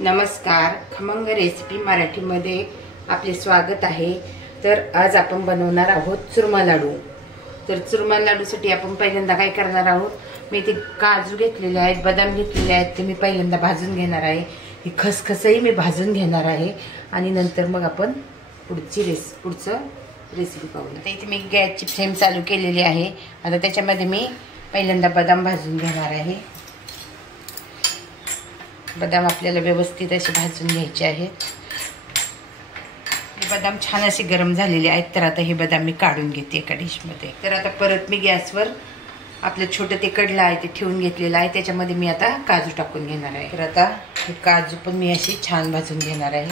नमस्कार, खमंग रेसिपी मराठीमध्ये आपले स्वागत आहे। तर आज आपण बनवणार आहोत चुरमा लाडू। तर चुरमा लाडूसाठी आपण पहिल्यांदा काय करणार आहोत, मी ते काजू घेतलेले आहेत, बदाम घेतलेले आहेत, ते मी पहिल्यांदा भाजून घेणार आहे। ही खसखसही मी भाजून घेणार आहे आणि नंतर मग आपण पुढचं रेसिपी पाहूया। इथे मी गॅसची फ्लेम चालू केलेली आहे। आता त्याच्यामध्ये मी पहिल्यांदा बदाम भाजून घेणार आहे। बदाम आपल्याला व्यवस्थित असे भाजून घ्यायचे आहेत। बदाम छान असे गरम झालेले आहेत। तर आता हे बदाम मी काढून घेते एका डिशमध्ये। तर आता परत मी गॅसवर आपलं छोटं ते कडलं आहे ते ठेवून घेतलेलं आहे। त्याच्यामध्ये मी आता काजू टाकून घेणार आहे। तर आता हे काजू पण मी अशी छान भाजून घेणार आहे।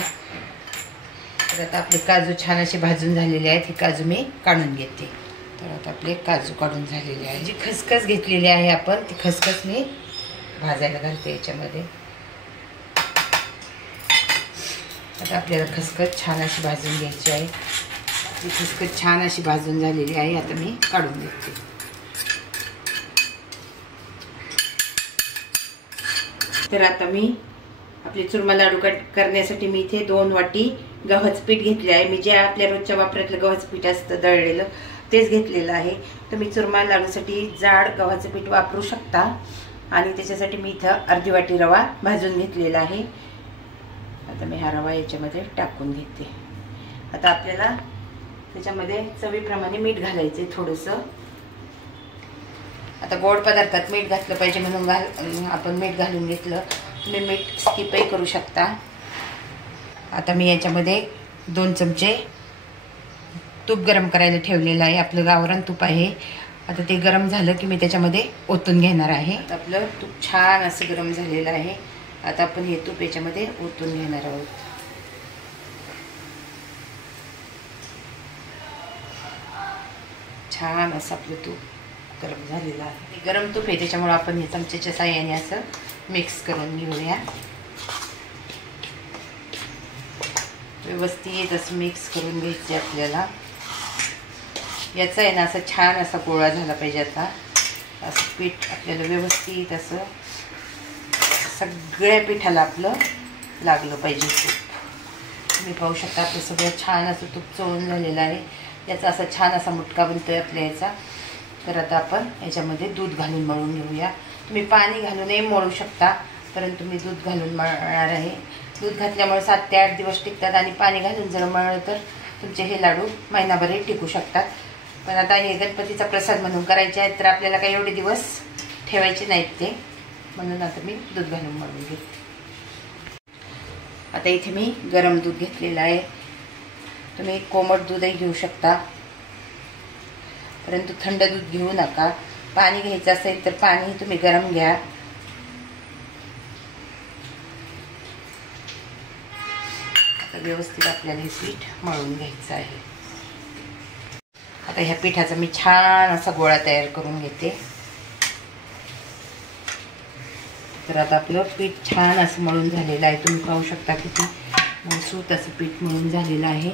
तर आता आपले काजू छान असे भाजून झालेले आहेत। हे काजू मी काढून घेते। तर आता आपले काजू काढून झालेले आहे। जी खसखस घेतलेली आहे आपण, ती खसखस मी भाजायला घालते याच्यामध्ये। आता आपल्याला खसखस छान अशी भाजून घ्यायची आहे। ही खसखस छान अशी भाजून झालेली आहे। आता मी काढून घेते। तर आता मी आपले चुरमा लाडू करण्यासाठी मी इथे 2 वाटी गव्हाचं पीठ घेतले आहे। मी जे आपल्या रोजच्या वापरातलं गव्हाचं पीठ असतं दळलेलं तेच घेतलेलं आहे। तुम्ही चुरमा लाडूसाठी जाड गव्हाचं पीठ वापरू शकता आणि त्याच्यासाठी मी इथं अर्धी वाटी रवा भाजून घेतलेला आहे। आता मी हा रवा याच्यामध्ये टाकून घेते। आता आपल्याला त्याच्यामध्ये चवीप्रमाणे मीठ घालायचे थोडंसं। आता गोड पदार्थात मीठ घातलं पाहिजे म्हणून आपण मीठ घालून घेतलं। तुम्ही मीठ स्किपही करू शकता। आता मी याच्यामध्ये 2 चमचे तूप गरम करायला ठेवलेलं आहे। आपलं गावरान तूप आहे। आता ते गरम झालं की मी त्याच्यामध्ये ओतून घेणार आहे। आपलं तूप छान असं गरम झालेलं आहे। आता आपण हे तूप याच्यामध्ये ओतून घेणार आहोत। छान असं आपलं तूप गरम झालेलं आहे। गरम तूप आहे त्याच्यामुळे आपण हे चमच्याच्या साहाय्याने असं मिक्स करून घेऊया। व्यवस्थित असं मिक्स करून घ्यायचं आपल्याला। याचा आहे ना असं छान असा गोळा झाला पाहिजे। आता असं पीठ आपल्याला व्यवस्थित असं सगळ्या पिठाला आपलं लागलं पाहिजे तूप। तुम्ही पाहू शकता आपलं सगळं छान असं तूप चोळून झालेलं आहे। याचा असा छान असा मुटका बनतोय आपल्या याचा। तर आता आपण याच्यामध्ये दूध घालून मळून घेऊया। तुम्ही पाणी घालूनही मळू शकता, परंतु मी दूध घालून मळणार आहे। दूध घातल्यामुळे 7 ते 8 दिवस टिकतात आणि पाणी घालून जर मळलं तर तुमचे हे लाडू महिनाभरही टिकू शकतात। पण आता हे गणपतीचा प्रसाद म्हणून करायचे आहेत, तर आपल्याला काही एवढे दिवस ठेवायचे नाहीत ते, म्हणून आता मी दूध घालून मळून घेते। आता इथे मी गरम दूध घेतलेलं आहे। तुम्ही कोमट दूधही घेऊ शकता, परंतु थंड दूध घेऊ नका। पाणी घ्यायचं असेल तर पाणी तुम्ही गरम घ्या। आता व्यवस्थित आपल्याला हे पीठ मळून घ्यायचं आहे। आता ह्या पिठाचा मी छान असा गोळा तयार करून घेते। तर आता आपलं पीठ छान असं मळून झालेलं आहे। तुम्ही पाहू शकता किती मऊसूत असं पीठ मळून झालेलं आहे।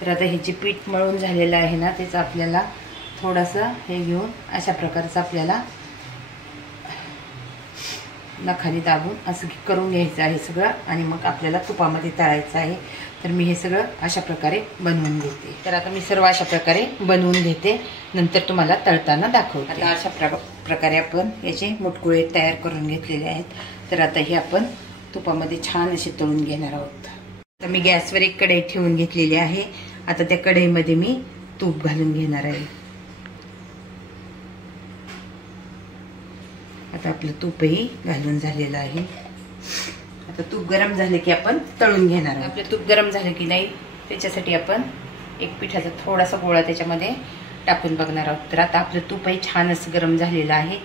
तर आता हे जे पीठ मळून झालेलं आहे ना, त्याचं आपल्याला थोडंसं हे घेऊन अशा प्रकारचं आपल्याला नखाने दाबून असं करून घ्यायचं आहे सगळं आणि मग आपल्याला तुपामध्ये तळायचं आहे। तर मी हे सगळं अशा प्रकारे बनवून घेते। तर आता मी सर्व अशा प्रकारे बनवून घेते, नंतर तुम्हाला तळताना दाखवते। आता अशा प्रकारे आपण याचे मुटकुळे तयार करून घेतलेले आहेत। तर आता हे आपण तुपामध्ये छान असे तळून घेणार आहोत। तर मी गॅसवर एक कढई ठेवून घेतलेली आहे। आता त्या कढईमध्ये मी तूप घालून घेणार आहे। आता आपलं तूपही घालून झालेलं आहे। आता तूप गरम झाले की आपण तळून घेणार आहोत। आपलं तूप गरम झालं की नाही त्याच्यासाठी आपण एक पिठाचा थोडासा गोळा त्याच्यामध्ये टाकून बघणार आहोत। तर आता आपलं तूपही छान असं गरम झालेलं आहे।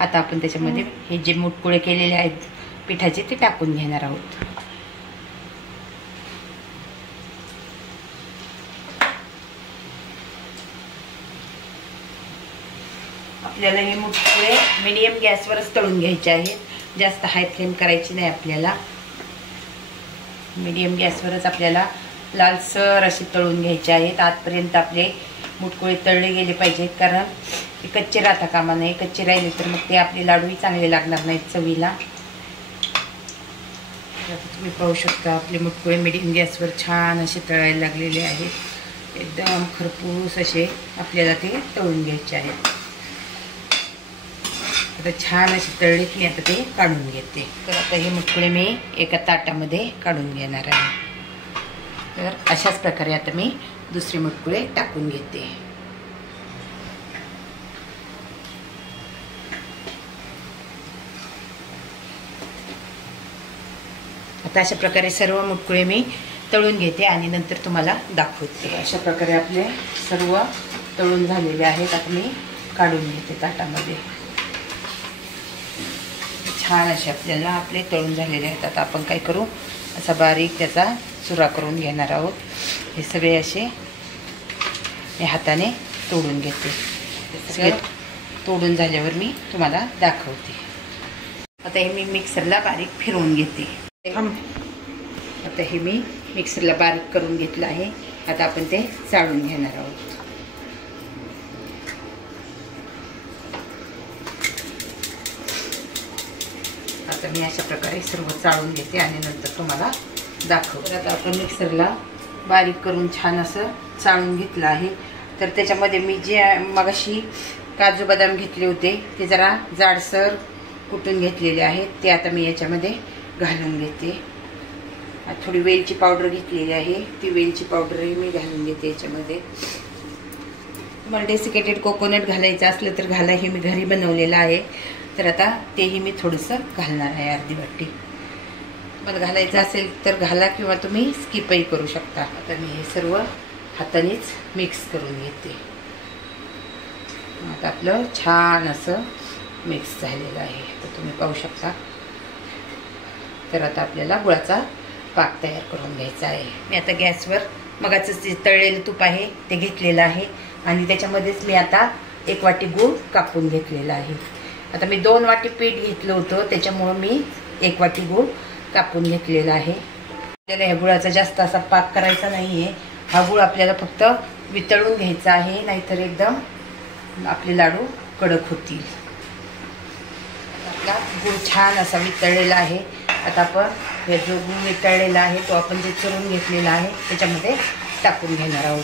आता आपण त्याच्यामध्ये हे जे मुटकुळे केलेले आहेत पिठाचे ते टाकून घेणार आहोत। आपल्याला हे मुटकुळे मीडियम गॅसवरच तळून घ्यायचे आहेत, जास्त हाय फ्लेम करायची नाही आपल्याला। मीडियम गॅसवरच आपल्याला लालसर असे तळून घ्यायचे आहेत। आजपर्यंत आपले मुटकुळे तळले गेले पाहिजेत, कारण ते कच्चे राहता कामा नये। कच्चे राहिले तर मग ते आपले लाडूही चांगले लागणार नाहीत चवीला। तुम्ही पाहू शकता आपले मुटकुळे मीडियम गॅसवर छान असे तळायला लागलेले आहेत. एकदम खरपूस असे आपल्याला ते तळून घ्यायचे आहेत. आता छान असे तळले की आता ते काढून घेते. तर आता हे मुटकुळे मी एका ताटामध्ये काढून घेणार आहे. तर अशाच प्रकारे आता मी दुसरे मुटकुळे टाकून घेते. आता अशा प्रकारे सर्व मुटकुळे मी तळून घेते आणि नंतर तुम्हाला दाखवते. अशा प्रकारे आपले सर्व तळून झालेले आहेत. आता मी काढून घेते ताटामध्ये. छान असे आपल्याला आपले तळून झालेले आहेत. आता आपण काय करू, असा बारीक त्याचा चुरा करून घेणार आहोत. हे सगळे असे मी हाताने तोडून घेते. सगळे तोडून झाल्यावर मी तुम्हाला दाखवते. आता हे मी मिक्सरला बारीक फिरवून घेते. आता हे मी मिक्सरला बारीक करून घेतलं आहे. आता आपण ते चाळून घेणार आहोत. आता मी अशा प्रकारे सर्व चाळून घेते आणि नंतर तुम्हाला दाखवते. आता आपण मिक्सरला बारीक करून छान असं चाळून घेतलं आहे. तर त्याच्यामध्ये मी जे मगाशी काजू बदाम घेतले होते ते जरा जाडसर कुटून घेतलेले आहेत. ते आता मी याच्यामध्ये घालून घेते. थोडी वेलची पावडर घेतलेली आहे. ती वेलची पावडरही मी घालून घेते याच्यामध्ये. तुम्हाला डेसिकेटेड कोकोनट घालायचं असलं तर घाला. हे मी घरी बनवलेलं आहे. तर आता तेही मी थोडंसं घालणार आहे, अर्धी वाटी. मला घालायचं असेल तर घाला किंवा तुम्ही स्किपही करू शकता. आता मी हे सर्व हातानेच मिक्स करून घेते. आता आपलं छान असं मिक्स झालेलं आहे. तर तुम्ही पाहू शकता. तर आता आपल्याला गुळाचा पाक तयार करून घ्यायचा आहे. मी आता गॅसवर मगाचं जे तळलेलं तूप आहे ते घेतलेलं आहे आणि त्याच्यामध्येच मी आता 1 वाटी गूळ कापून घेतलेला आहे. आता मी 2 वाटी पीठ घेतलं होतं त्याच्यामुळं मी 1 वाटी गूळ कापून घेतलेला आहे. आपल्याला ह्या गुळाचा जास्त असा पाक करायचा नाही आहे. हा गूळ आपल्याला फक्त वितळून घ्यायचा आहे, नाहीतर एकदम आपले लाडू कडक होतील. आपला गूळ छान असा वितळलेला आहे. आता आपण हे जो गूळ वितळलेला आहे तो आपण जे चुरून घेतलेला आहे त्याच्यामध्ये टाकून घेणार आहोत.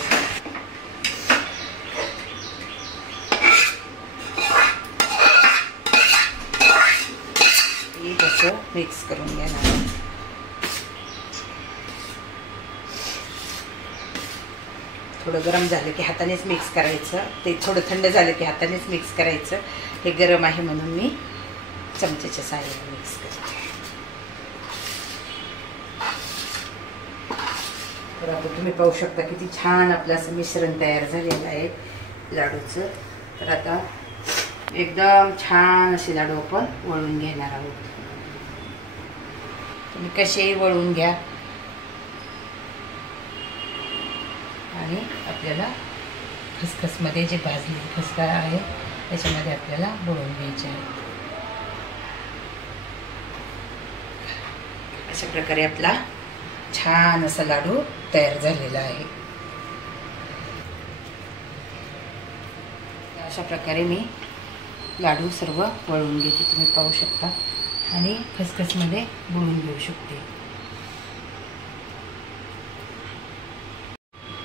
हे मिक्स करून घेणार आहोत. थोडं गरम झालं की हातानेच मिक्स करायचं. ते थोडं थंड झालं की हातानेच मिक्स करायचं. हे गरम आहे म्हणून मी चमच्याच्या साहाय्याने मिक्स करते. तर आता तुम्ही पाहू शकता किती छान आपलं असं मिश्रण तयार झालेलं आहे लाडूचं. तर आता एकदम छान असे लाडू आपण वळून घेणार आहोत. तुम्ही कसेही वळून घ्या आणि आपल्याला खसखसमध्ये जे भाजलेली खसखस आहे त्याच्यामध्ये आपल्याला वळून घ्यायचे आहे. अशा प्रकारे आपला छान असा लाडू तयार झालेला आहे. अशा प्रकारे मी लाडू सर्व वळून घेते. तुम्ही पाहू शकता आणि खसखसमध्ये बुडवून घेऊ शकते.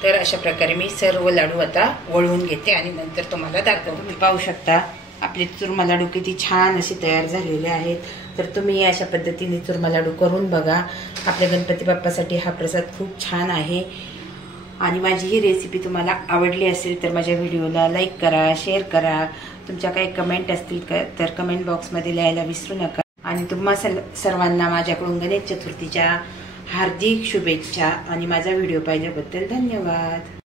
तर अशा प्रकारे मी सर्व लाडू आता वळवून घेते आणि नंतर तुम्हाला दाखवते. तुम्ही पाहू शकता आपले चुरमा लाडू किती छान असे तयार झालेले आहेत. तर तुम्ही अशा पद्धतीने चुरमा लाडू करून बघा. आपल्या गणपती बाप्पासाठी हा प्रसाद खूप छान आहे. आणि माझी ही रेसिपी तुम्हाला आवडली असेल तर माझ्या व्हिडिओला लाईक करा, शेअर करा. तुमच्या काही कमेंट असतील तर कमेंट बॉक्समध्ये लिहायला विसरू नका. आणि तुम्हा सर्वांना माझ्याकडून गणेश चतुर्थीच्या हार्दिक शुभेच्छा आणि माझा व्हिडिओ पाहिल्याबद्दल धन्यवाद.